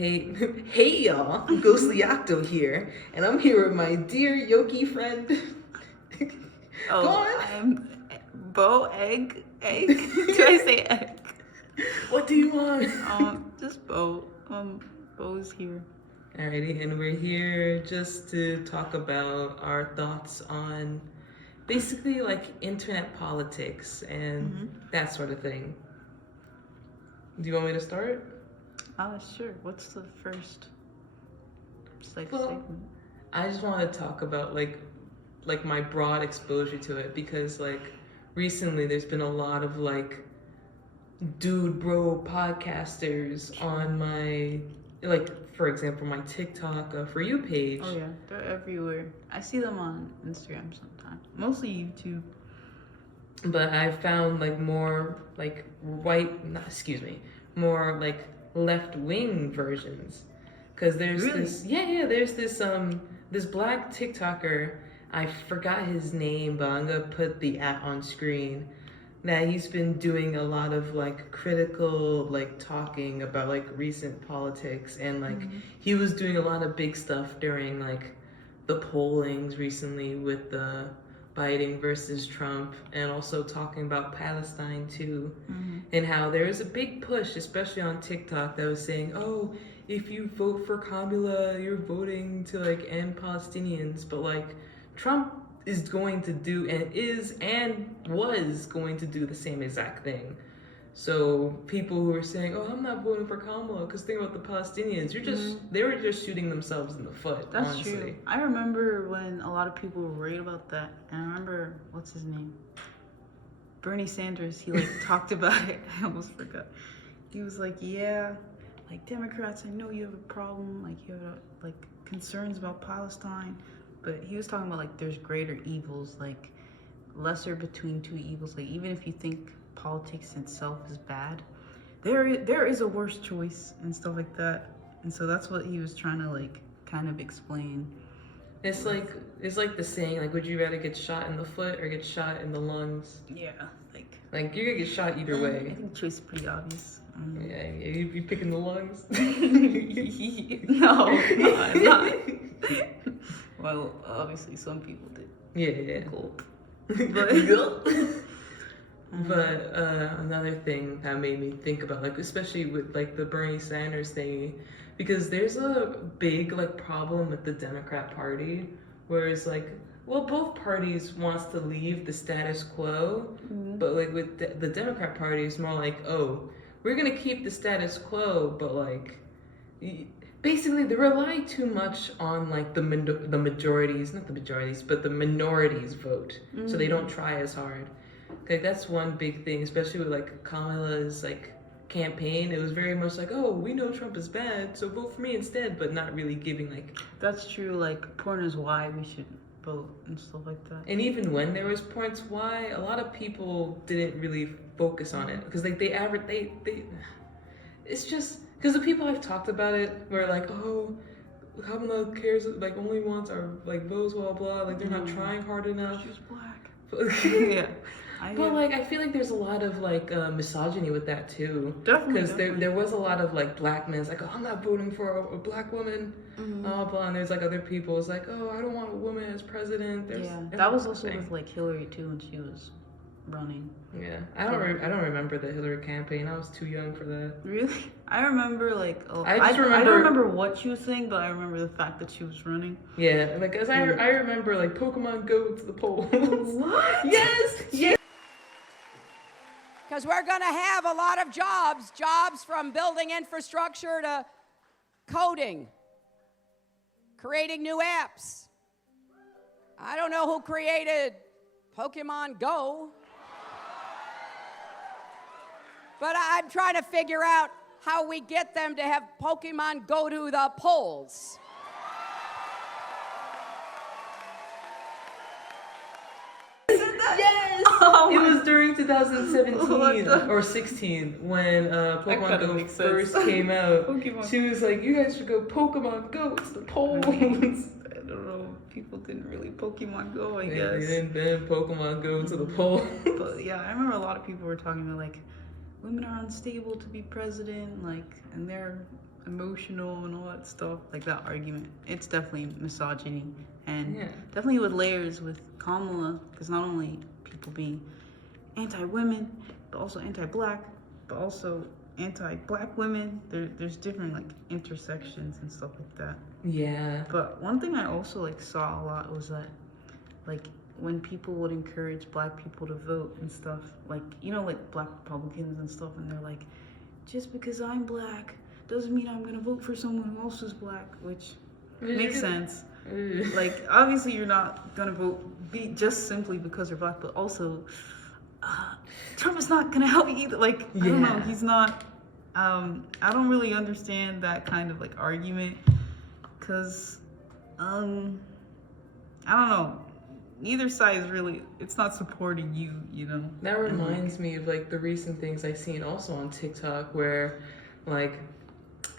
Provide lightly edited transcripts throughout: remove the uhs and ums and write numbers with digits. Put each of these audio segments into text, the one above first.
Hey, hey y'all, Ghostlypod here, and I'm here with my dear Yoki friend. Go on. I'm Bo Egg. Do I say egg? What do you want? Just Bo. Bo's here. Alrighty, and we're here just to talk about our thoughts on basically like internet politics and that sort of thing. Do you want me to start? Sure. What's the first Well, segment? I just want to talk about like my broad exposure to it because like recently there's been a lot of like dude bro podcasters on my, like, for example, my TikTok For You page. Oh yeah, they're everywhere. I see them on Instagram sometimes. Mostly YouTube. But I found like more like more like left-wing versions, because there's Really? there's this black TikToker. I forgot his name, but I'm gonna put the @ on screen. That he's been doing a lot of like critical like talking about like recent politics, and like he was doing a lot of big stuff during like the pollings recently with the Biden versus Trump, and also talking about Palestine too, and how there is a big push, especially on TikTok, that was saying, oh, if you vote for Kamala, you're voting to like end Palestinians, but like Trump is going to do and was going to do the same exact thing. So people who are saying, "Oh, I'm not voting for Kamala because think about the Palestinians," they were just shooting themselves in the foot. That's honestly. true. I remember when a lot of people were worried about that, and I remember what's his name, Bernie Sanders. He like talked about it. I almost forgot. He was like, "Yeah, like Democrats, I know you have a problem. Like you have like concerns about Palestine." But he was talking about like there's greater evils, like lesser between two evils. Like even if you think politics itself is bad, there is a worse choice and stuff like that. And so that's what he was trying to like kind of explain. It's like the saying, like, would you rather get shot in the foot or get shot in the lungs? Yeah, Like you're gonna get shot either I way. think the choice is pretty obvious. Yeah, you'd be picking the lungs. No, I'm not. Well, obviously some people did. Yeah. Cool. But another thing that made me think about, like, especially with like the Bernie Sanders thingy, because there's a big like problem with the Democrat Party, where it's like, well, both parties wants to leave the status quo, but like with the Democrat Party, it's more like, oh, we're gonna keep the status quo, but like basically they rely too much on like the majorities, not the majorities, but the minorities vote, so they don't try as hard. Like that's one big thing, especially with like Kamala's like campaign. It was very much like, oh, we know Trump is bad, so vote for me instead, but not really giving like. That's true. Like point is why we should vote and stuff like that. And even when there was points why, a lot of people didn't really focus on it, because like they it's just because the people I've talked about it were like, oh, Kamala cares, like only wants our like votes, blah blah, like they're not trying hard enough. She's black. Yeah. But like I feel like there's a lot of like misogyny with that too. Definitely. Because there was a lot of like black men like, oh, I'm not voting for a black woman, blah blah. And there's like other people, it's like, oh, I don't want a woman as president. That was also with like Hillary too when she was running. Yeah, I don't remember the Hillary campaign. I was too young for that. Really? I remember like I don't remember what she was saying, but I remember the fact that she was running. Yeah, like as I remember like Pokemon Go to the polls. What? Yes. Yes. Because we're going to have a lot of jobs from building infrastructure to coding, creating new apps. I don't know who created Pokemon Go, but I'm trying to figure out how we get them to have Pokemon go to the polls. Yes! Oh, it was during 2017 or 16 when Pokemon Go first came out. She was like, you guys should go Pokemon Go to the polls. I don't know. People didn't really Pokemon Go, I guess. They didn't then Pokemon Go to the polls. But yeah, I remember a lot of people were talking about like women are unstable to be president, like, and they're emotional and all that stuff. Like that argument, it's definitely misogyny, and Yeah. definitely with layers with Kamala, because not only people being anti-women, but also anti-black, but also anti-black women. There's different like intersections and stuff like that. Yeah. But one thing I also like saw a lot was that like when people would encourage black people to vote and stuff, like like black Republicans and stuff, and they're like, just because I'm black doesn't mean I'm gonna vote for someone who also is black, which makes sense. Like obviously you're not gonna vote just simply because you're black, but also Trump is not gonna help you either. Like I don't know, he's not. I don't really understand that kind of like argument, cause I don't know. Neither side is really. It's not supporting you. That reminds me of like the recent things I've seen also on TikTok where like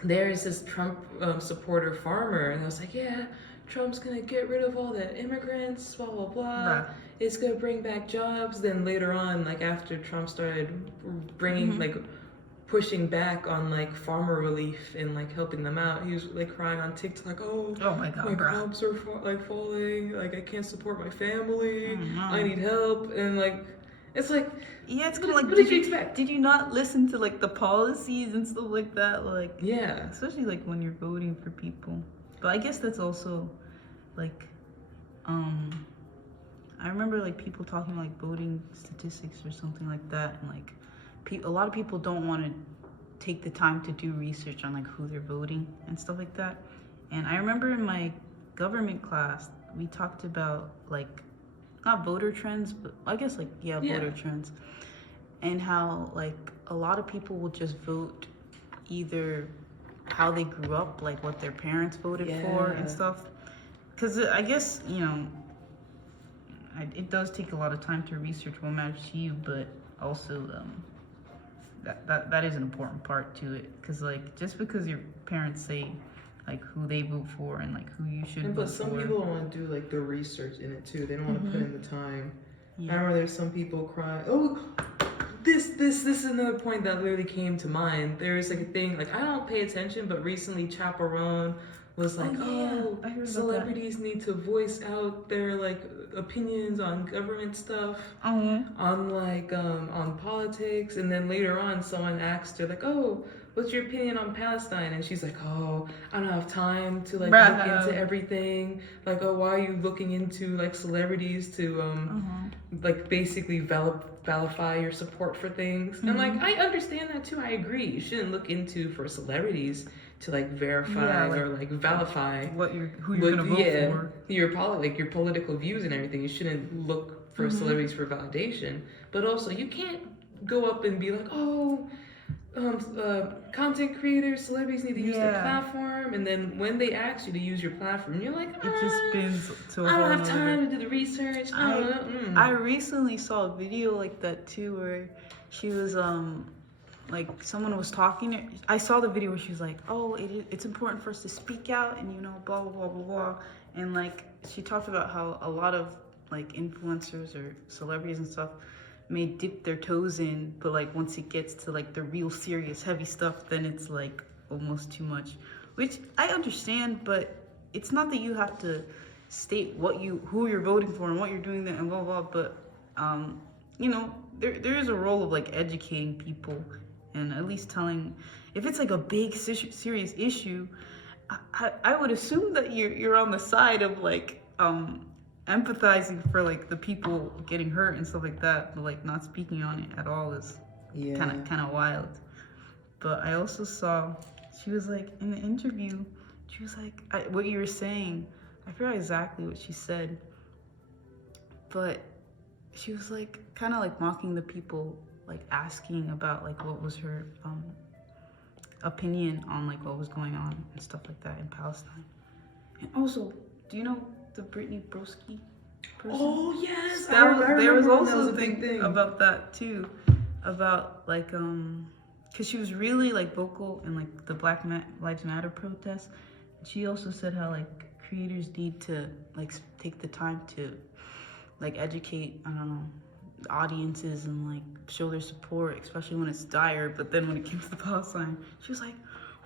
there is this Trump supporter farmer, and I was like, yeah, Trump's gonna get rid of all the immigrants, blah blah blah. Right. It's gonna bring back jobs. Then later on, like after Trump started bringing like pushing back on like farmer relief and like helping them out, he was like crying on TikTok, oh my God, my bro. crops are like falling, like I can't support my family, Mm-hmm. I need help, and like it's like Yeah, it's kind of like, what did you expect? Did you not listen to like the policies and stuff like that? Like, Yeah. especially like when you're voting for people. But I guess that's also like, I remember like people talking like voting statistics or something like that, and like a lot of people don't want to take the time to do research on like who they're voting and stuff like that. And I remember in my government class we talked about like not voter trends, but I guess like voter trends, and how like a lot of people will just vote either how they grew up, like what their parents voted for and stuff. Because I guess it does take a lot of time to research what matters to you, but also that is an important part to it. Because like just because your parents say like who they vote for and like who you should vote for. But some people don't want to do like the research in it too. They don't want to put in the time. I remember there's some people crying. Oh, this is another point that literally came to mind. There's like a thing like I don't pay attention, but recently Chaperone was like, I heard celebrities need to voice out their like opinions on government stuff, on like on politics, and then later on someone asked her like, oh, what's your opinion on Palestine? And she's like, oh, I don't have time to like look into everything. Like, oh, why are you looking into like celebrities to like basically vilify your support for things? And like I understand that too. I agree. You shouldn't look into for celebrities to like verify or like vilify who you're gonna vote for. Your political views and everything. You shouldn't look for celebrities for validation. But also you can't go up and be like, oh, content creators, celebrities need to use their platform, and then when they ask you to use your platform, you're like, it just spins to a I whole don't have time to do the research. I recently saw a video like that too, where she was like someone was talking. I saw the video where she was like, oh, it's important for us to speak out, and blah blah blah blah blah, and like she talked about how a lot of like influencers or celebrities and stuff may dip their toes in, but like once it gets to like the real serious heavy stuff, then it's like almost too much, which I understand. But it's not that you have to state who you're voting for and what you're doing there and blah blah, but there is a role of like educating people and at least telling if it's like a big serious issue. I would assume that you're on the side of like empathizing for like the people getting hurt and stuff like that, but like not speaking on it at all is kind of wild. But I also saw she was like in the interview, she was like what you were saying, I forgot exactly what she said, but she was like kind of like mocking the people like asking about like what was her opinion on like what was going on and stuff like that in Palestine. And also, do you know the Brittany Broski person? Oh yes, there was also a big thing about that too, about like because she was really like vocal in like the Black Lives Matter protests. She also said how like creators need to like take the time to like educate audiences and like show their support, especially when it's dire. But then when it came to the Palestine, she was like,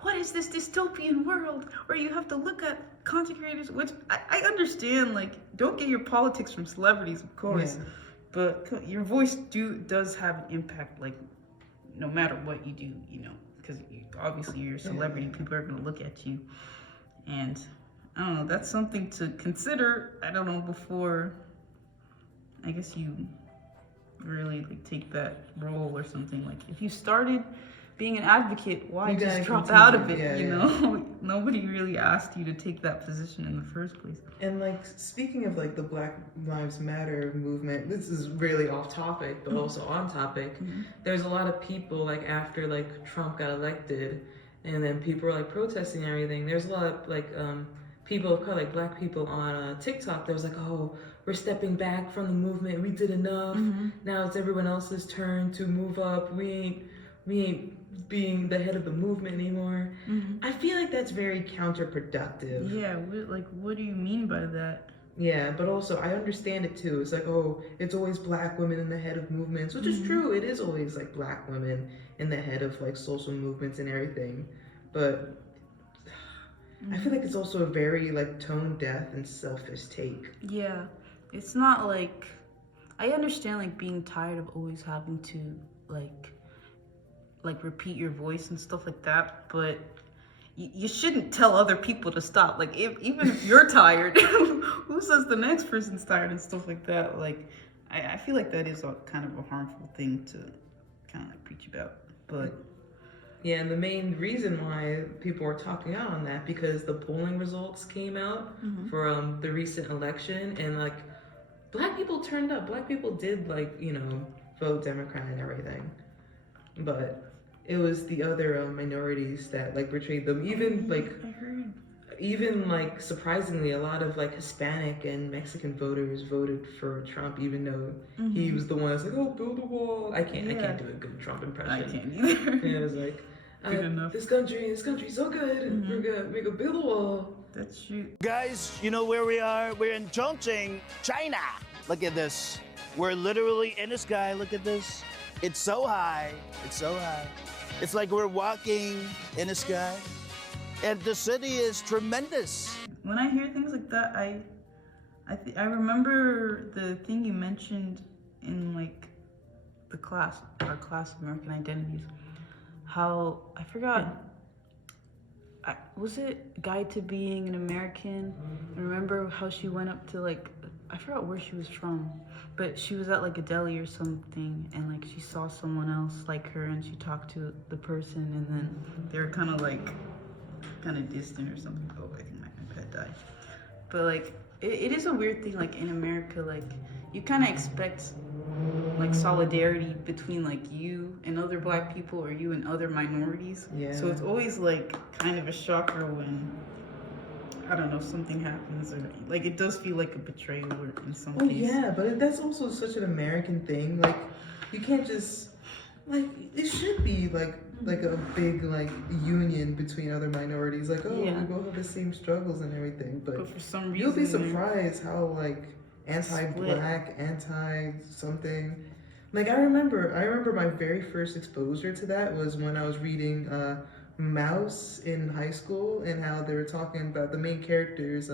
what is this dystopian world where you have to look at content creators, which I understand, like, don't get your politics from celebrities, of course, but your voice does have an impact, like, no matter what you do, you know, because obviously you're a celebrity, people are going to look at you, and I don't know, that's something to consider, I don't know, before, I guess you really, like, take that role or something. Like, if you started being an advocate, why just drop out of it, you know? Nobody really asked you to take that position in the first place. And like, speaking of like the Black Lives Matter movement, this is really off topic, but also on topic. There's a lot of people, like, after like Trump got elected, and then people were like protesting and everything. There's a lot of like people of color, like Black people on TikTok. There was like, oh, we're stepping back from the movement. We did enough. Now it's everyone else's turn to move up. We ain't being the head of the movement anymore. I feel like that's very counterproductive. Yeah, what do you mean by that? Yeah, but also I understand it too. It's like, oh, it's always Black women in the head of movements, which is true. It is always like Black women in the head of like social movements and everything. But I feel like it's also a very like tone deaf and selfish take. Yeah, it's not like, I understand like being tired of always having to like repeat your voice and stuff like that, but you shouldn't tell other people to stop. Like, even if you're tired, who says the next person's tired and stuff like that? Like, I feel like that is a kind of a harmful thing to kind of like preach about. But yeah, and the main reason why people were talking out on that, because the polling results came out for the recent election, and like Black people turned up. Black people did, like, you know, vote Democrat and everything, but it was the other minorities that like betrayed them. Even like, even like surprisingly, a lot of like Hispanic and Mexican voters voted for Trump, even though he was the one that's like, oh, build a wall. I can't do a good Trump impression. I can't either. Yeah, it was like, this country's so good. We're gonna build a wall. That's true. Guys, you know where we are? We're in Chongqing, China. Look at this. We're literally in the sky. Look at this. It's so high. It's so high. It's like we're walking in the sky. And the city is tremendous. When I hear things like that, I remember the thing you mentioned in like our class of American Identities. How, I forgot, was it Guide to Being an American? I remember how she went up to like, I forgot where she was from, but she was at like a deli or something, and like she saw someone else like her, and she talked to the person, and then they were kind of distant or something. Oh, I think my pet died. But like, it is a weird thing, like in America, like you kind of expect like solidarity between like you and other Black people, or you and other minorities. Yeah. So it's always like kind of a shocker when, I don't know, something happens, or like it does feel like a betrayal or in some cases. Yeah, but that's also such an American thing. Like, you can't just, like, it should be like a big like union between other minorities. Like, oh, we both have the same struggles and everything. But for some reason, you'll be surprised how like anti-Black, anti-something. Like, I remember my very first exposure to that was when I was reading Mouse in high school, and how they were talking about the main character's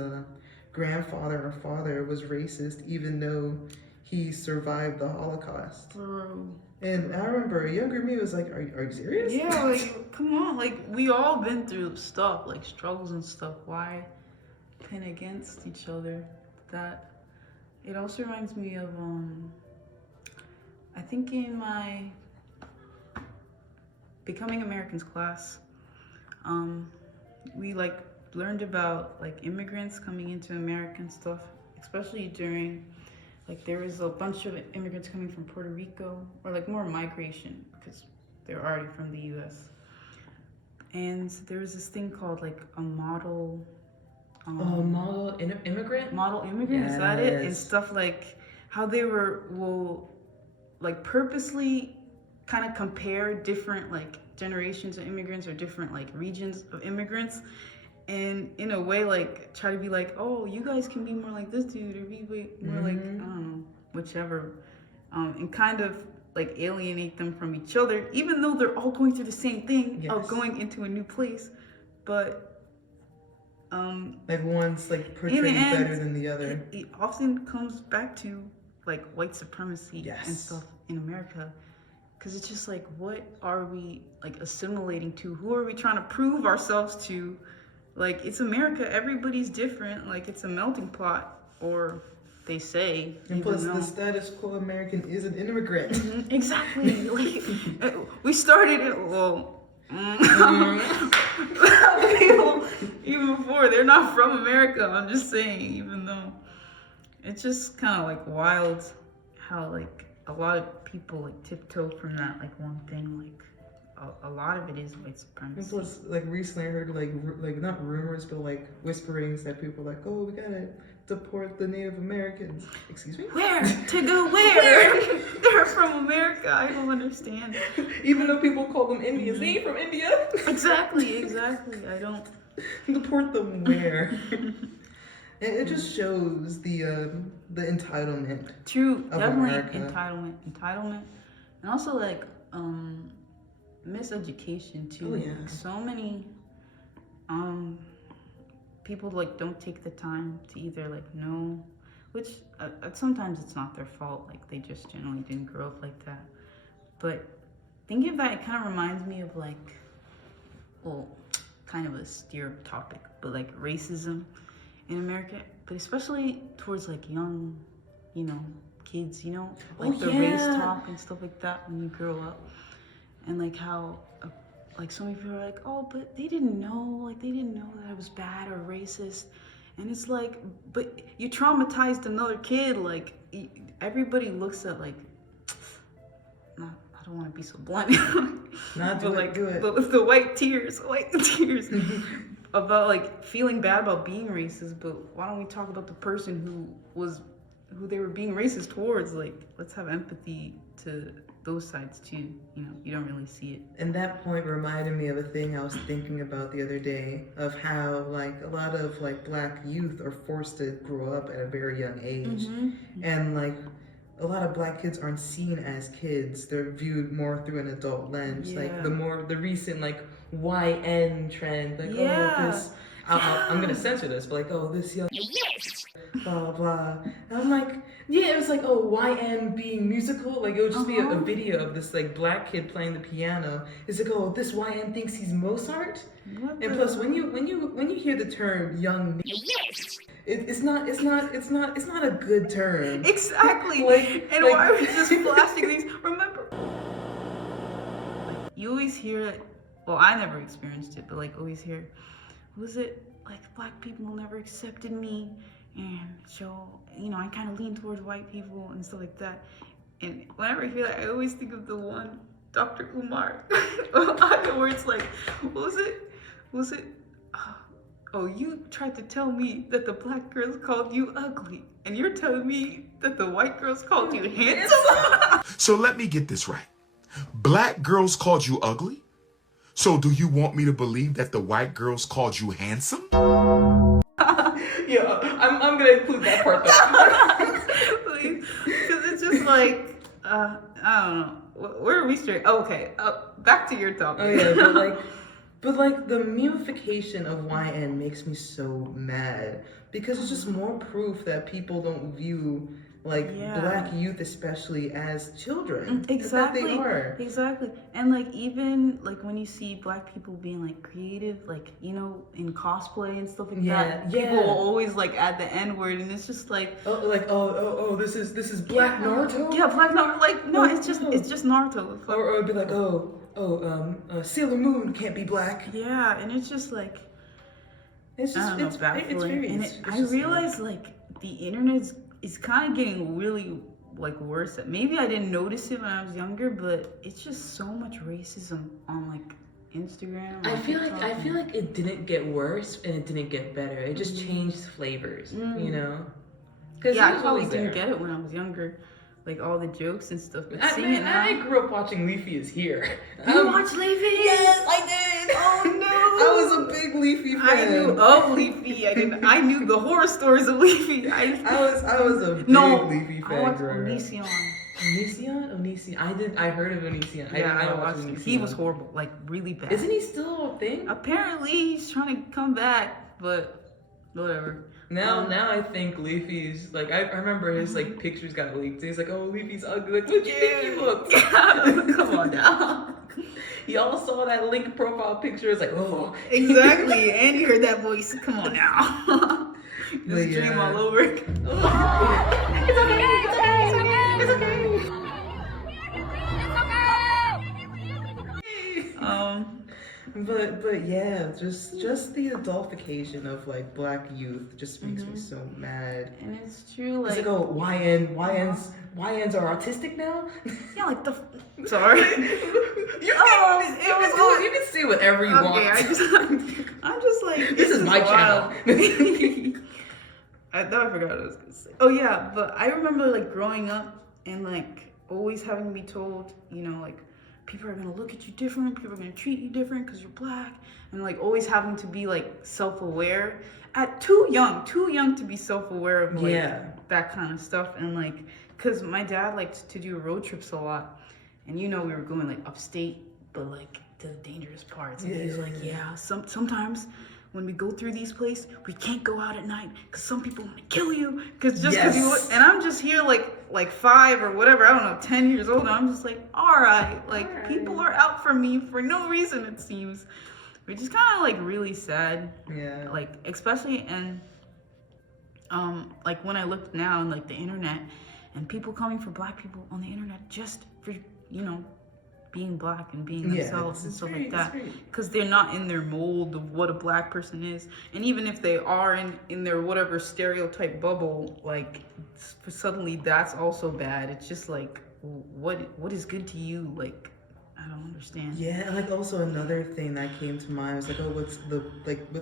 grandfather or father was racist, even though he survived the Holocaust. Bro. And I remember younger me was like, are you serious? Yeah, like, come on, like, we all been through stuff, like struggles and stuff. Why pin against each other? That, it also reminds me of, I think in my Becoming Americans class, we like learned about like immigrants coming into America and stuff, especially during, like, there was a bunch of immigrants coming from Puerto Rico, or like more migration because they were already from the US. And there was this thing called like a model Model immigrant? Model immigrant, is that it? And stuff like how they will like purposely kind of compare different like generations of immigrants or different like regions of immigrants, and in a way like try to be like, oh, you guys can be more like this dude, or be more like, I don't know, whichever, and kind of like alienate them from each other, even though they're all going through the same thing of going into a new place. but Like one's like in portrayed the end, better than the other. it often comes back to like white supremacy Yes. and stuff in America. Because it's just like, what are we like assimilating to? Who are we trying to prove ourselves to? Like, it's America, everybody's different. Like, it's a melting pot, or they say. And plus, the status quo American is an immigrant. Exactly. Like, we started it, well, people, even before, they're not from America. I'm just saying, even though it's just kind of like wild how like a lot of people like tiptoe from that like one thing. Like a lot of it is white And supremacy. plus, like recently I heard like not rumors but like whisperings that people are like, oh, we gotta deport the Native Americans. Excuse me? Where to go? Where? They're from America. I don't understand. Even though people call them Indians, they ain't from India. Exactly. I don't. Deport them where? It just shows the entitlement. True, Of definitely America. entitlement, and also like miseducation too. Oh, yeah. Like, so many people like don't take the time to either like know, which sometimes it's not their fault. Like they just generally didn't grow up like that. But thinking of that, it kind of reminds me of like, well, kind of a steer topic, but like racism in America, but especially towards like young, kids, like the race talk and stuff like that when you grow up, and like how like so many people are like, oh, but they didn't know that I was bad or racist, and it's like, but you traumatized another kid. Like everybody looks at like, I don't want to be so blunt, Not but do like it. the white tears about like feeling bad about being racist. But why don't we talk about the person who they were being racist towards? Like, let's have empathy to those sides too. You don't really see it. And that point reminded me of a thing I was thinking about the other day, of how like a lot of like black youth are forced to grow up at a very young age, and like a lot of black kids aren't seen as kids. They're viewed more through an adult lens. Yeah. Like the recent like YN trend, like Yeah. oh this, I'm gonna censor this, but like oh this young blah blah. And I'm like, yeah, it was like oh YN being musical, like it would just be a video of this like black kid playing the piano. It's like oh this YN thinks he's Mozart. What And plus when you hear the term young, it's not a good term. Exactly. And why are we just flashing these? Remember, you always hear it. Well, I never experienced it, but like always hear, was it like black people never accepted me, and so I kind of lean towards white people and stuff like that. And whenever I hear that, I always think of the one Dr. Umar, where it's like, what was it? Oh, you tried to tell me that the black girls called you ugly, and you're telling me that the white girls called you handsome? So let me get this right. Black girls called you ugly? So do you want me to believe that the white girls called you handsome? Yeah, I'm gonna include that part though. Because it's just like, I don't know. Where are we straight? Oh, okay, back to your topic. Oh yeah, but like the memification of YN makes me so mad, because it's just more proof that people don't view like black youth especially as children. Exactly. That they are. Exactly. And like even like when you see black people being like creative, like in cosplay and stuff like that, people will always like add the N-word, and it's just like this is Black Naruto. Yeah, Black Naruto. Like no, it's just Naruto. Or it'd be like Sailor Moon can't be black. Yeah, and it's just like It's just it's baffling. very. I realize like the internet is kind of getting really like worse. Maybe I didn't notice it when I was younger, but it's just so much racism on like Instagram. I feel like it didn't get worse and it didn't get better. It just changed flavors, Because I probably didn't get it when I was younger, like all the jokes and stuff. But seeing it now, I grew up watching Leafy is Here. You watched Leafy? Yes, I did. Oh no! I was a big Leafy fan. I knew of Leafy. I knew the horror stories of Leafy. I was a big Leafy fan. I watched growing up. Onision. Onision? I heard of Onision. I did Yeah, I not watch watched him. Onision. He was horrible, like really bad. Isn't he still a thing? Apparently, he's trying to come back, but whatever. Now I think Leafy's like I remember his like pictures got leaked. He's like, oh, Leafy's ugly. Like, what do you think he looks? Come on now. Y'all saw that link profile picture. It's like, oh, Exactly. And you heard that voice. Come on now. This dream all over. It's okay. It's okay. But yeah, just the adultification of like black youth just makes me so mad. And it's true, It's like, like, oh, YNs are autistic now? yeah, like the. Sorry. You can say whatever you want. I'm just like. This is my wild. channel. I thought I forgot what I was gonna say. Oh yeah, but I remember like growing up and like always having to be told, you know, like people are gonna look at you different, people are gonna treat you different because you're black, and like always having to be like self-aware at too young to be self-aware of like that kind of stuff. And like, cause my dad liked to do road trips a lot, and you know we were going like upstate, but like to the dangerous parts. And he's like, yeah, sometimes when we go through these places, we can't go out at night because some people want to kill you. Because and I'm just here like 5 or whatever, I don't know, 10 years old. And I'm just like, all right, like people are out for me for no reason, it seems. Which is kind of like really sad. Yeah. Like, especially, and like when I look now on like the internet and people coming for black people on the internet just for, you know, being black and being themselves and stuff like that, because they're not in their mold of what a black person is. And even if they are in their whatever stereotype bubble, like suddenly that's also bad. It's just like, what is good to you? Like, I don't understand. Yeah, like also another thing that came to mind was like, oh, what's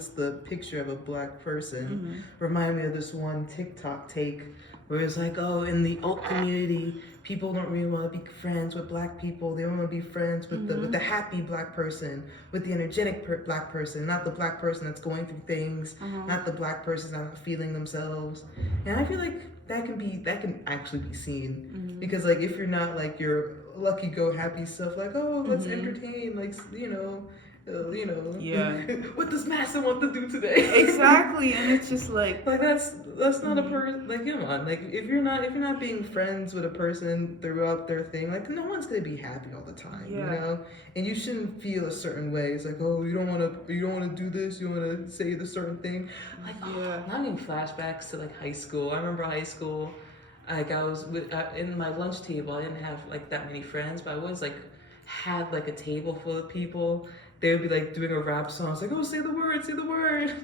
the picture of a black person? Remind me of this one TikTok take where it's like, oh, in the alt community, people don't really want to be friends with black people. They want to be friends with the happy black person, with the energetic black person, not the black person that's going through things, not the black person that's not feeling themselves. And I feel like that can actually be seen because like if you're not like your lucky go happy stuff, like, oh, let's entertain, like, you know, what does Massa want to do today? Exactly. And it's just like that's not a person. Like, come on, like if you're not being friends with a person throughout their thing, like no one's gonna be happy all the time, you know. And you shouldn't feel a certain way. It's like, oh, you don't want to do this, you want to say the certain thing. Like, I'm having flashbacks to like high school. I remember high school. Like I was in my lunch table. I didn't have like that many friends, but I was like had like a table full of people. They would be like doing a rap song. I was like, oh, say the word.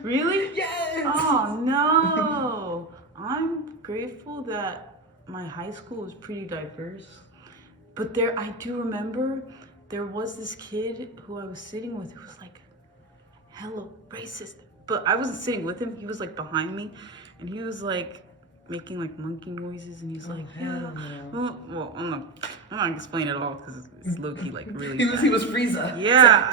Really? Yes. Oh no. I'm grateful that my high school was pretty diverse. But I do remember there was this kid who I was sitting with who was like hella racist. But I wasn't sitting with him. He was like behind me, and he was like making like monkey noises, and he's like, yeah. Well, I'm not gonna explain it all because it's low key like really. he was Frieza. Yeah.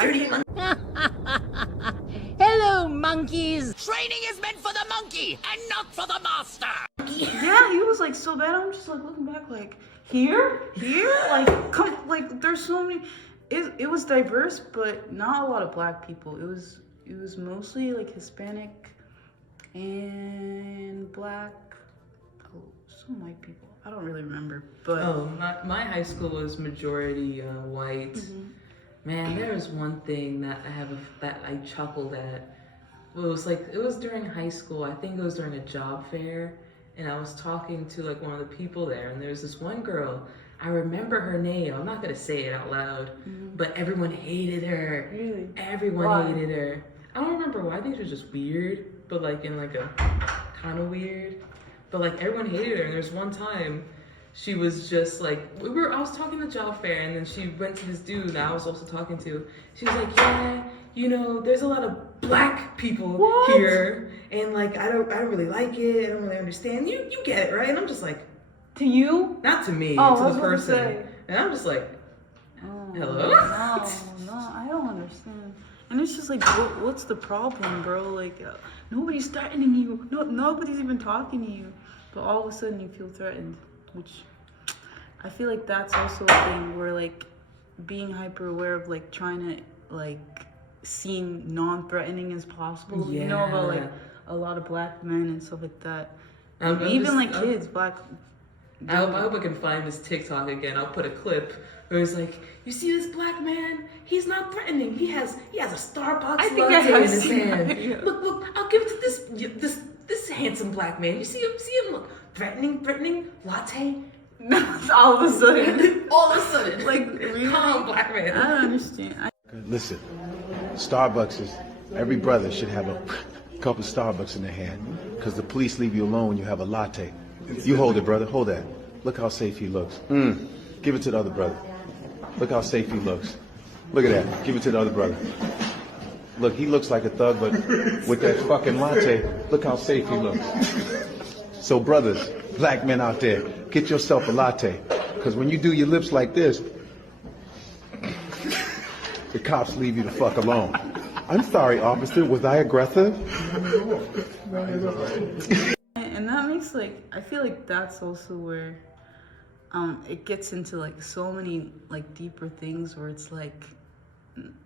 Hello, monkeys. Training is meant for the monkey and not for the master. Yeah, he was like so bad. I'm just like looking back, like here, like come, like there's so many. It was diverse, but not a lot of black people. It was mostly like Hispanic and black. Some white people. I don't really remember, but my high school was majority white. Man, there was one thing that I chuckled at. It was during high school. I think it was during a job fair, and I was talking to like one of the people there, and there's this one girl. I remember her name. I'm not gonna say it out loud, but everyone hated her. Really? Everyone hated her. I don't remember why. I think she was just weird, but like in like a kind of weird. But like everyone hated her, and there's one time she was just like I was talking to job fair, and then she went to this dude that I was also talking to. She was like, yeah, you know, there's a lot of black people here, and like I don't really like it. I don't really understand. You get it, right? And I'm just like, to you? not to me, to the person. And I'm just like, hello? No, I don't understand. And it's just like, what's the problem, bro? Like, nobody's threatening you. Nobody's even talking to you. But all of a sudden you feel threatened, which I feel like that's also a thing where like being hyper aware of like trying to like seem non-threatening as possible. You know about like a lot of black men and stuff like that. And even like kids, black. I hope I can find this TikTok again. I'll put a clip where it's like, you see this black man? He's not threatening. He has a Starbucks latte in his hand. Yeah. Look, I'll give it to this handsome black man. You see him? Look, threatening, latte. All of a sudden, like really? calm black man. I don't understand. Listen, Starbucks is, every brother should have a cup of Starbucks in their hand, because the police leave you alone when you have a latte. You hold it, brother, hold that. Look how safe he looks. Give it to the other brother. Look how safe he looks. Look at that, give it to the other brother. Look, he looks like a thug, but with that fucking latte, look how safe he looks. So brothers, black men out there, get yourself a latte, because when you do your lips like this, the cops leave you the fuck alone. I'm sorry, officer, was I aggressive? And that makes like, I feel like that's also where it gets into like so many like deeper things where it's like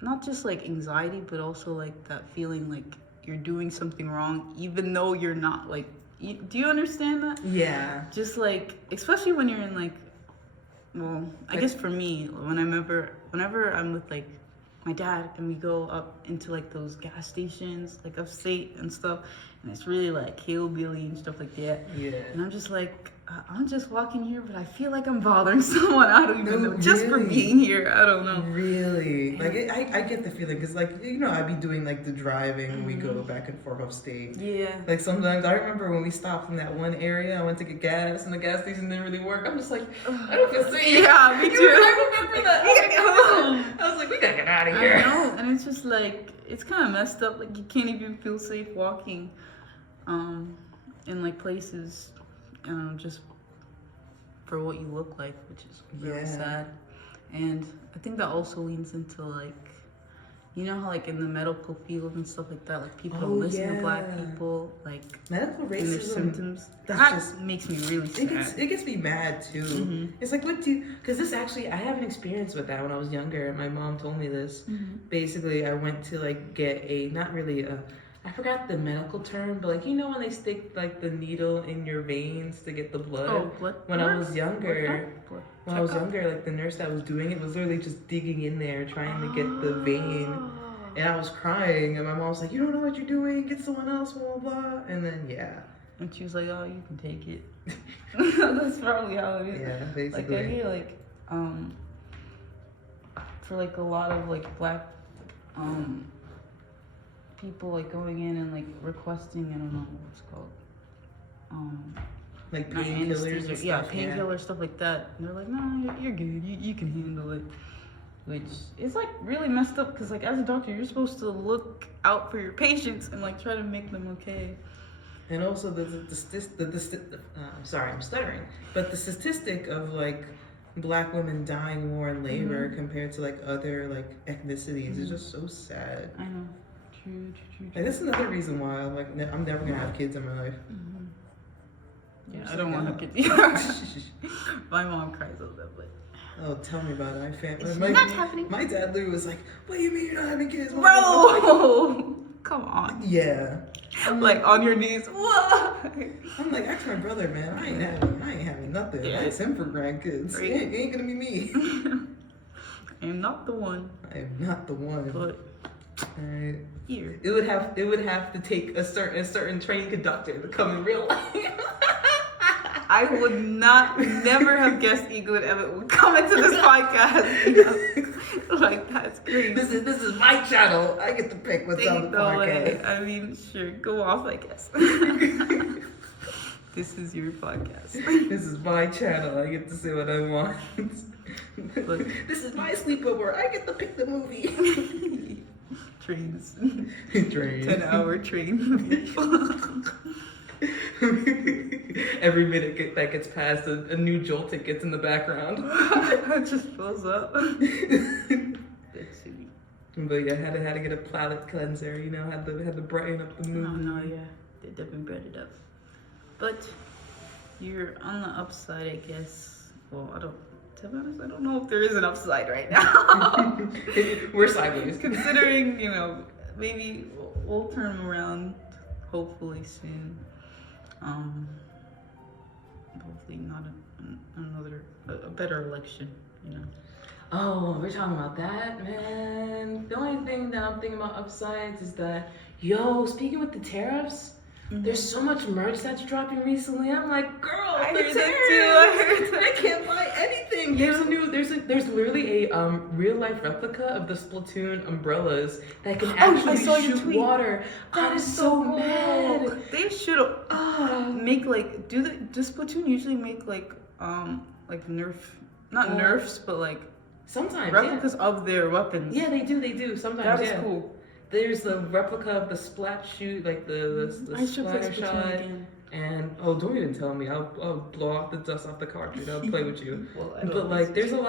not just like anxiety, but also like that feeling like you're doing something wrong even though you're not. Like, do you understand that? Yeah. Just like, especially when you're in like, well, I guess for me, whenever I'm with like my dad and we go up into like those gas stations like upstate and stuff, and it's really like hillbilly and stuff like that. Yeah. And I'm just like, I'm just walking here, but I feel like I'm bothering someone. I don't even know. Just for really? being here, I don't know. Really? Like, I get the feeling, because, like, you know, I'd be doing, like, the driving when we go back and forth upstate. Yeah. Like, sometimes, I remember when we stopped in that one area, I went to get gas, and the gas station didn't really work. I'm just like, I don't feel safe. Yeah, me too. I remember that. We gotta get home. I was like, we gotta get out of here. I know, and it's just like, it's kind of messed up. Like, you can't even feel safe walking in, like, places, just for what you look like, which is very sad. And I think that also leans into like, you know how like in the medical field and stuff like that, like people don't listen to black people, like medical racism, and their symptoms. That Just makes me really sad. It gets me mad too. It's like, what do you, because this actually, I have an experience with that when I was younger. My mom told me this. Basically, I went to like get not really a, I forgot the medical term, but like, you know when they stick like the needle in your veins to get the blood? Oh, blood. When I was younger, like the nurse that was doing it was literally just digging in there trying to get the vein. And I was crying, and my mom was like, you don't know what you're doing, get someone else, blah, blah, blah. And then, yeah. And she was like, oh, you can take it. That's probably how it is. Yeah, basically. Like I hear like, for like a lot of like black, people like going in and like requesting, I don't know what it's called, like not painkillers anesthesia, and yeah, stuff. painkillers, stuff like that. And they're like, no, you're good, you can handle it. Which is like really messed up, because like as a doctor, you're supposed to look out for your patients and like try to make them okay. And also I'm sorry, I'm stuttering. But the statistic of like black women dying more in labor compared to like other like ethnicities is just so sad. I know. True. And this is another reason why I'm like, I'm never gonna have kids in my life. Yeah, I don't want to have kids. My mom cries over that, but. Oh, tell me about it. It's not happening. My dad literally was like, what do you mean you're not having kids? Bro! Come on. Yeah. Like on your knees. What? I'm like, ask my brother, man. I ain't having nothing. Yeah. Ask him for grandkids. Right. It ain't gonna be me. I am not the one. I am not the one. But Alright. here. It would have to take a certain trained conductor to come in real life. I would never have guessed England Emmett would come into this podcast. You know? Like, that's crazy. This is my channel. I get to pick what's on the podcast. I mean, sure, go off, I guess. This is your podcast. This is my channel. I get to say what I want. But this is my sleepover. I get to pick the movie. trains. Train. 10-hour train. Every minute that gets passed, a new Joltic gets in the background. It just fills up. That's silly. But yeah, I had to get a palate cleanser. You know, had to brighten up the mood. No, yeah, they definitely bred it up. But you're on the upside, I guess. Well, to be honest, I don't know if there is an upside right now. We're sideways. Considering, maybe we'll turn them around hopefully soon. Hopefully not a better election, Oh, we're talking about that, man. The only thing that I'm thinking about upsides is that, speaking with the tariffs, there's so much merch that's dropping recently. I'm like, girl, I the heard tariffs! that too. I can't buy anything. There's literally a real life replica of the Splatoon umbrellas that can actually I saw your shoot tweet. water. I was so mad. They should make like does Splatoon usually make like Nerf, not Nerfs, but like Sometimes replicas of their weapons? Yeah, they do. Sometimes That is cool. There's the replica of the splat shoot, like the I should play splatter Splatoon shot. again. And don't even tell me. I'll blow off the dust off the cartridge. I'll play with you. Well, I don't but like, know. there's a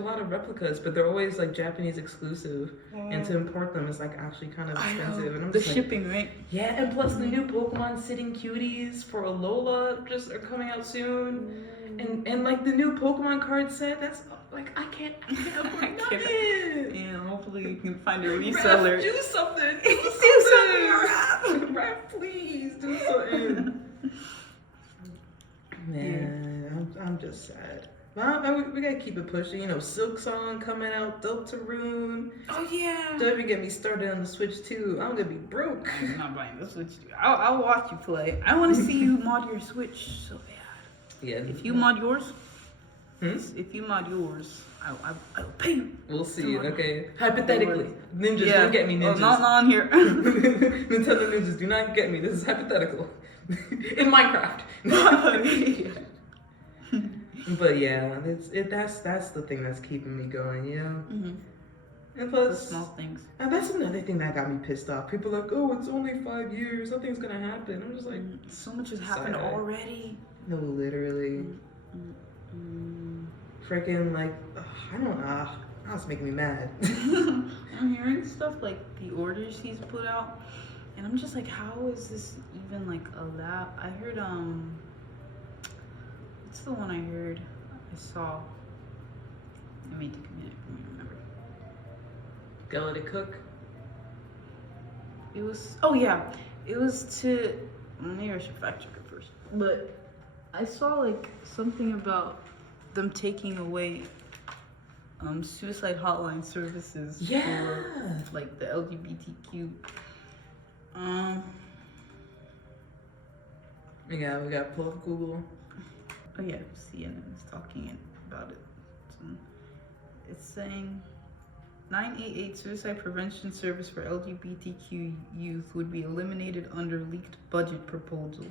lot of replicas, but they're always like Japanese exclusive, and to import them is like actually kind of expensive. And I'm The just like, shipping, right? yeah, and plus the new Pokemon Sitting Cuties for Alola just are coming out soon, and like the new Pokemon card set. That's like I can't afford nothing. Yeah, hopefully you can find a reseller. Ref, do something. Do something, Ref, please do something. Man, I'm just sad. Well, we gotta keep it pushing. Silk Song coming out, Deltarune. Oh yeah. Don't even get me started on the Switch too. I'm gonna be broke. I'm not buying the Switch. I'll watch you play. I want to see you mod your Switch so bad. Yeah. If you mod yours, I'll pay you. We'll see. Okay. Hypothetically, ninjas don't get me. Ninjas. Oh, not on here. Nintendo ninjas do not get me. This is hypothetical. In Minecraft. But yeah, that's the thing that's keeping me going, And plus, The small things. And that's another thing that got me pissed off. People are like, oh, it's only 5 years, nothing's gonna happen. I'm just like, So much has happened Sorry. already. no, literally. Freaking like, I don't know. That's making me mad. I'm hearing stuff like the orders he's put out, and I'm just like, how is this even like allowed? I heard what's the one I saw? It may take a minute for me to remember. Go let it cook. It was to, maybe I should fact check it first, but I saw like something about them taking away suicide hotline services for like the LGBTQ. We got pull up Google. Oh yeah, CNN is talking about it. It's saying 988 suicide prevention service for LGBTQ youth would be eliminated under leaked budget proposal.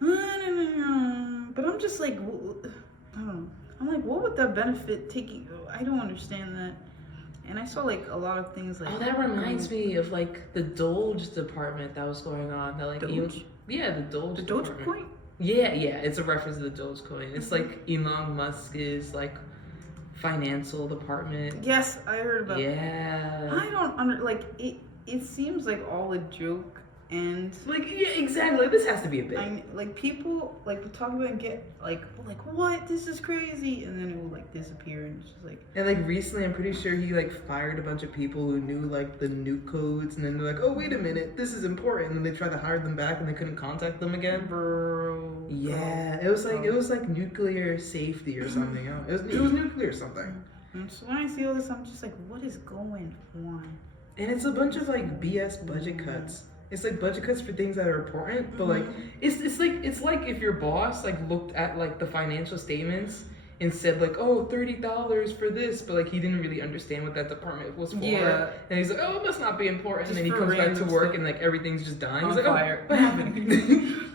But I'm just like, I don't know. I'm like, what would that benefit taking? I don't understand that. And I saw like a lot of things like. Oh, that reminds me of like the Doge department that was going on. That like Doge? the Doge. The department. Dogecoin? Yeah, it's a reference to the Dogecoin. It's like Elon Musk's like financial department. Yes, I heard about. Yeah. I don't it seems like all a joke, and Like yeah, exactly. This has to be a bit. like people like would talk about it and get like what, this is crazy, and then it will like disappear, and it's just like. And like recently, I'm pretty sure he like fired a bunch of people who knew like the nuke codes, and then they're like, oh wait a minute, this is important, and they tried to hire them back, and they couldn't contact them again. Bro. Yeah, it was like nuclear safety or something. It was nuclear something. And so when I see all this, I'm just like, what is going on? And it's a bunch of like BS budget cuts. It's like budget cuts for things that are important, but like it's like if your boss like looked at like the financial statements and said like, oh, $30 for this, but like he didn't really understand what that department was for. Yeah. And he's like, oh, it must not be important. Just and then he for comes back to random work stuff. and like everything's just dying. On He's like, fire. oh, what happened?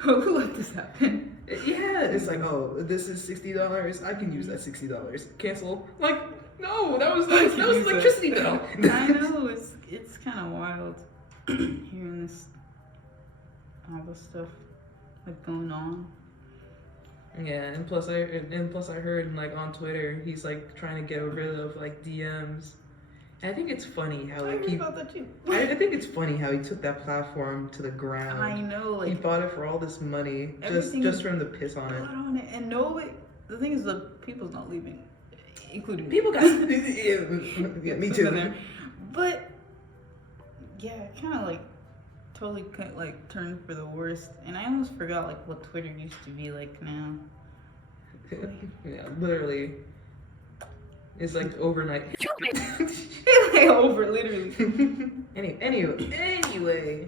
Who let this happen? Yeah, it's like, oh, this is $60. I can use that $60. Cancel. Like, no, that was electricity bill. I know, it's kind of wild hearing all this stuff like going on. Yeah, and plus I heard like on Twitter he's like trying to get rid of like DMs. And I think it's funny how I like heard about that too. I think it's funny how he took that platform to the ground. I know, like he bought it for all this money everything just from the piss on it. and nobody. The thing is, the people's not leaving, including People got yeah, me too. There. But yeah, it kind of like totally like turned for the worst, and I almost forgot like what Twitter used to be like now. Yeah, literally. It's like overnight. Like over, literally. Anyway.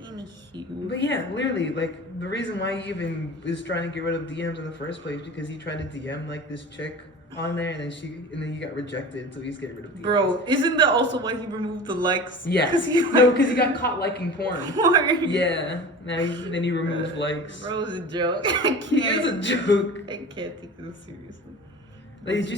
But yeah, literally, like the reason why he even is trying to get rid of DMs in the first place because he tried to DM like this chick on there, and then he got rejected, so he's getting rid of DMs. Bro, isn't that also why he removed the likes? Yeah. Because he got caught liking porn. Porn. Yeah. Then he removed likes. Bro's a joke. I can't. He is a joke. I can't take this seriously. Like, did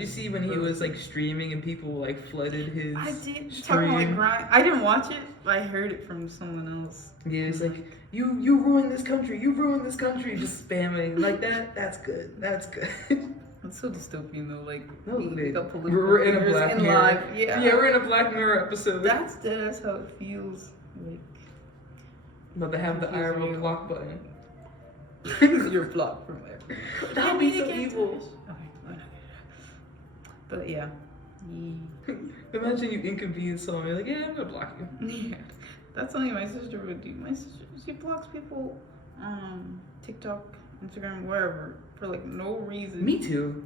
you see when he was like streaming and people like flooded his I did. stream? Talking about like grind. I didn't watch it, but I heard it from someone else. Yeah, it's like you ruined this country. You ruined this country. Just spamming like that. That's good. That's good. It's so dystopian though. Like No, we got political we're in a figures Black in Mirror. live. Yeah, Yeah, we're in a Black Mirror episode. That's how it feels. Like But they have the Confusing IRL you. block button. you're blocked from everything. That would be so evil. Okay. But yeah. Imagine you inconvenience someone. You're like, yeah, I'm gonna block you. Yeah. That's something my sister would do. My sister, she blocks people on TikTok, Instagram, wherever, for like no reason. Me too.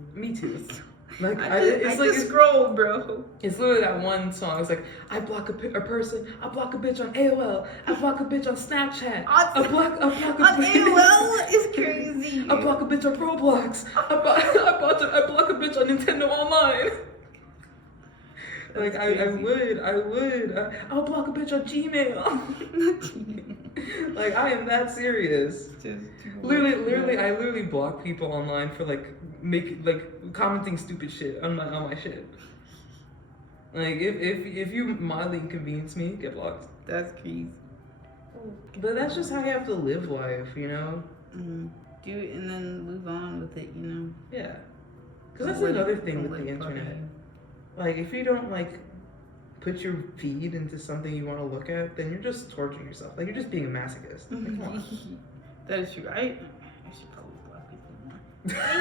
Like I just scroll, bro. It's literally that one song. It's like, I block a person, I block a bitch on AOL, I block a bitch on Snapchat, I block a On bitch AOL is crazy. I block a bitch on Roblox, I block a bitch on Nintendo Online. Like I would. I'll block a bitch on Gmail. Like I am that serious. Literally, I literally block people online for like commenting stupid shit on my shit. Like if you mildly inconvenience me, get blocked. That's crazy. But that's just how you have to live life, you know? Do it and then move on with it, you know? Yeah. Because that's another thing with the internet. Like, if you don't, like, put your feed into something you want to look at, then you're just torturing yourself. Like, you're just being a masochist. Like, come on. That is true. I should probably block people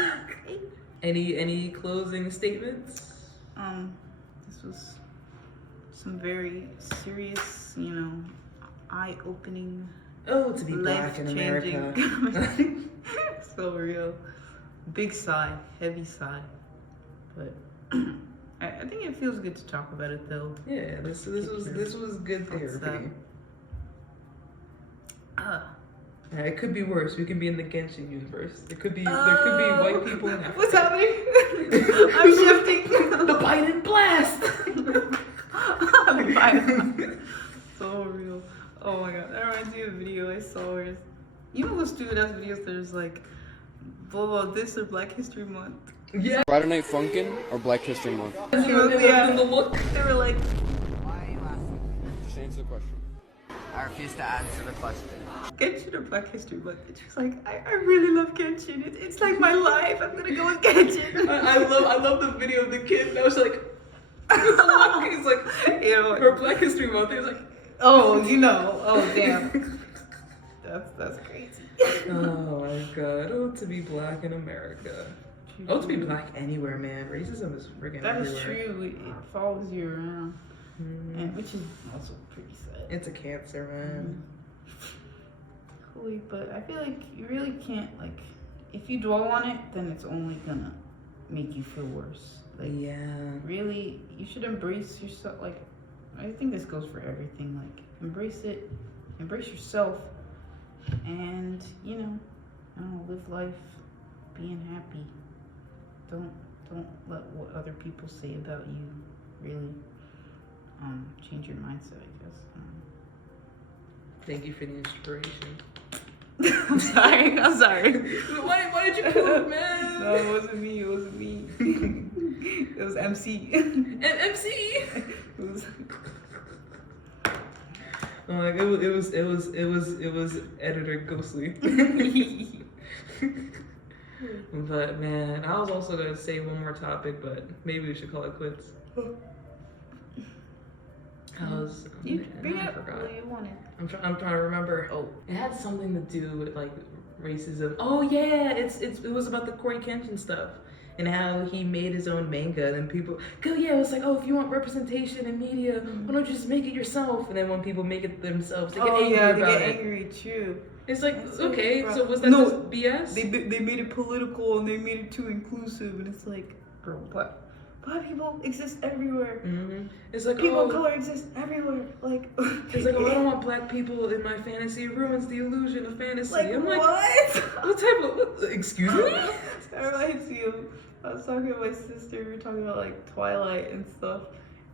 more. Any closing statements? This was some very serious, you know, eye-opening, Oh, to be black in America. So real. Big sigh, heavy sigh. But I think it feels good to talk about it though. Yeah, this was good therapy. Yeah, it could be worse. We can be in the Genshin universe. There could be white people in Africa. What's happening? I'm shifting. The Biden blast. So real. Oh my god, that reminds me of a video I saw where you know those stupid ass videos there's like blah blah this or Black History Month. Yeah. Friday Night Funkin' or Black History Month? Yeah. The look. They were like, Why are you asking? Just answer the question. I refuse to answer the question. Genshin or Black History Month. And she was like, I really love Genshin. It's like my life. I'm gonna go with Genshin. I love the video of the kid that was like, he's like, you know, for Black History Month, he was like, oh, you know, oh damn. That's crazy. oh my god, oh to be black in America. Oh, to be black anywhere, man. Racism is friggin' That is everywhere. true. It follows you around, and which is also pretty sad. It's a cancer, man. Cool, but I feel like you really can't if you dwell on it, then it's only gonna make you feel worse. Like, Yeah. really, you should embrace yourself. Like, I think this goes for everything. Like, embrace it, embrace yourself, and you know, I don't know, live life being happy. Don't let what other people say about you really change your mindset, I guess. Thank you for the inspiration. I'm sorry. Why did you pull it, man? No, it wasn't me. It was MC. And MC. It was Like it was editor Ghostly. But man, I was also gonna say one more topic, but maybe we should call it quits. You bring I it up forgot. what you wanted. I'm trying to remember. Oh, it had something to do with like racism. Oh yeah, it was about the Corey Kenshin stuff. and how he made his own manga, and then people go, yeah, it was like, oh, if you want representation in media, why don't you just make it yourself? And then when people make it themselves, they get angry they about get it. angry too. It's like, That's okay, rough. so was that No, just BS? They made it political and they made it too inclusive, and it's like, bro, black people exist everywhere. It's like, People oh, of color exist everywhere. Like, it's like, oh, I don't want black people in my fantasy. It ruins the illusion of fantasy. like I'm like, what? what type of, excuse me? That reminds me of, I was talking to my sister, we were talking about like Twilight and stuff,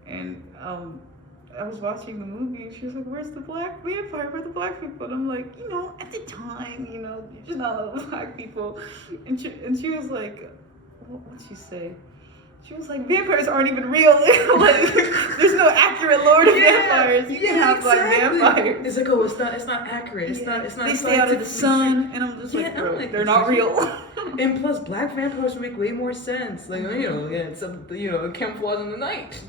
and I was watching the movie and she was like, where's the black vampire? Where are the black people? And I'm like, you know, at the time, you know, there's just not a lot of black people. And she was like, what'd she say? She was like, vampires aren't even real. Like, there's no accurate lore to vampires. You can have like vampires. It's like, oh, it's not accurate. It's not. They stay out of the sun, and I'm just like, I'm bro, like, they're not real. And plus, black vampires would make way more sense. Like, you know, yeah, it's camouflage in the night.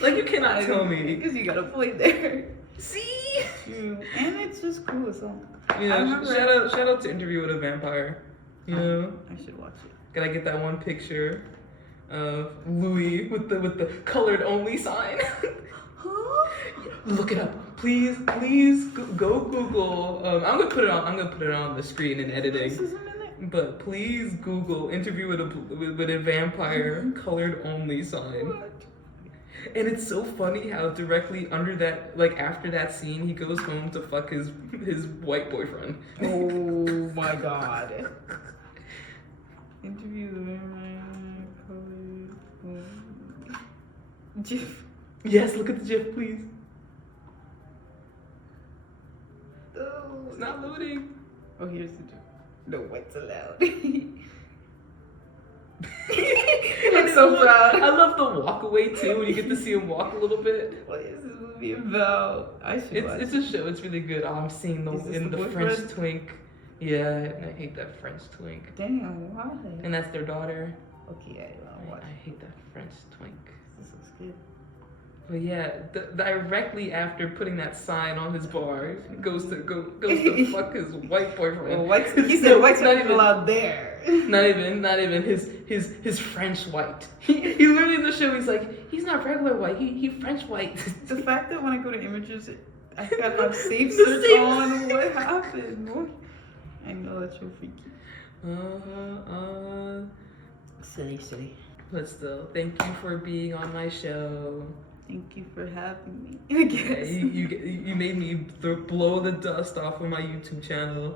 Like, you cannot tell me. Because you got a point there. See? And it's just cool. So, shout out to Interview with a Vampire. You know, I should watch it. Gotta get that one picture of Louis with the colored only sign. Look it up, please. Go Google. I'm gonna put it on the screen in editing. But please Google Interview with a Vampire colored only sign. What? And it's so funny how directly under that, like after that scene, he goes home to fuck his white boyfriend. Oh my god. Interview the GIF. Yes, look at the GIF, please. Oh, It's not loading. oh, here's the GIF. No whites allowed. I'm so proud. I love the walk away too, when you get to see him walk a little bit. What is this movie about? I should watch It's a show. It's really good. Oh, I'm seeing Is this the the French boyfriend? twink. Yeah, I hate that French twink. Damn, why? And that's their daughter. Okay, I'll watch. I hate that French twink. This looks good. But yeah, directly after putting that sign on his bar, goes to fuck his white boyfriend. Well, whites, he said whites not are even allowed there. Not even his French white. He literally in the show he's like, he's not regular white, he French white. The fact that when I go to images, I gotta have safe The search safe on what happened. I know that's your freaky. Silly. But still, thank you for being on my show. Thank you for having me. I guess. You made me blow the dust off of my YouTube channel.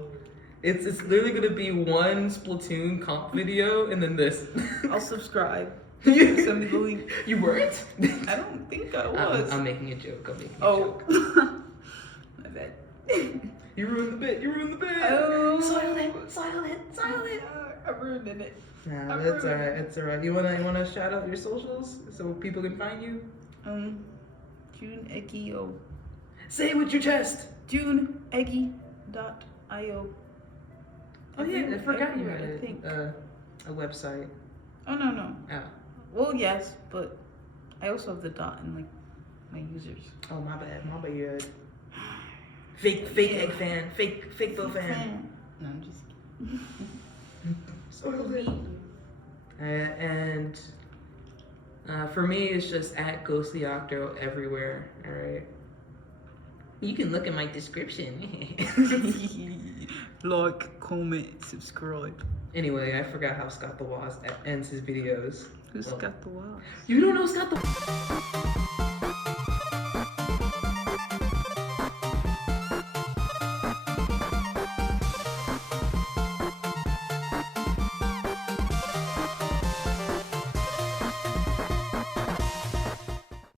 It's literally gonna be one Splatoon comp video and then this. I'll subscribe. Send me the link. You weren't? I don't think I was. I'm making a joke. I'm making a joke. My bad. You ruined the bit. Oh. Silent. I ruined it. Nah, that's alright. It's alright. You wanna shout out your socials so people can find you? June Eggy.io. Say it with your chest. JuneEggy.io. Oh yeah, I forgot you everywhere, had I think. a website. Oh no. Oh. Well, yes, but I also have the dot in like my users. Oh my bad. Fake egg fan. Fake Bill fan. No, I'm just And for me, it's just at Ghostly Octo everywhere. All right. You can look at my description. like, comment, subscribe. Anyway, I forgot how Scott the Woz ends his videos. Who's got the wall? You don't know Scott the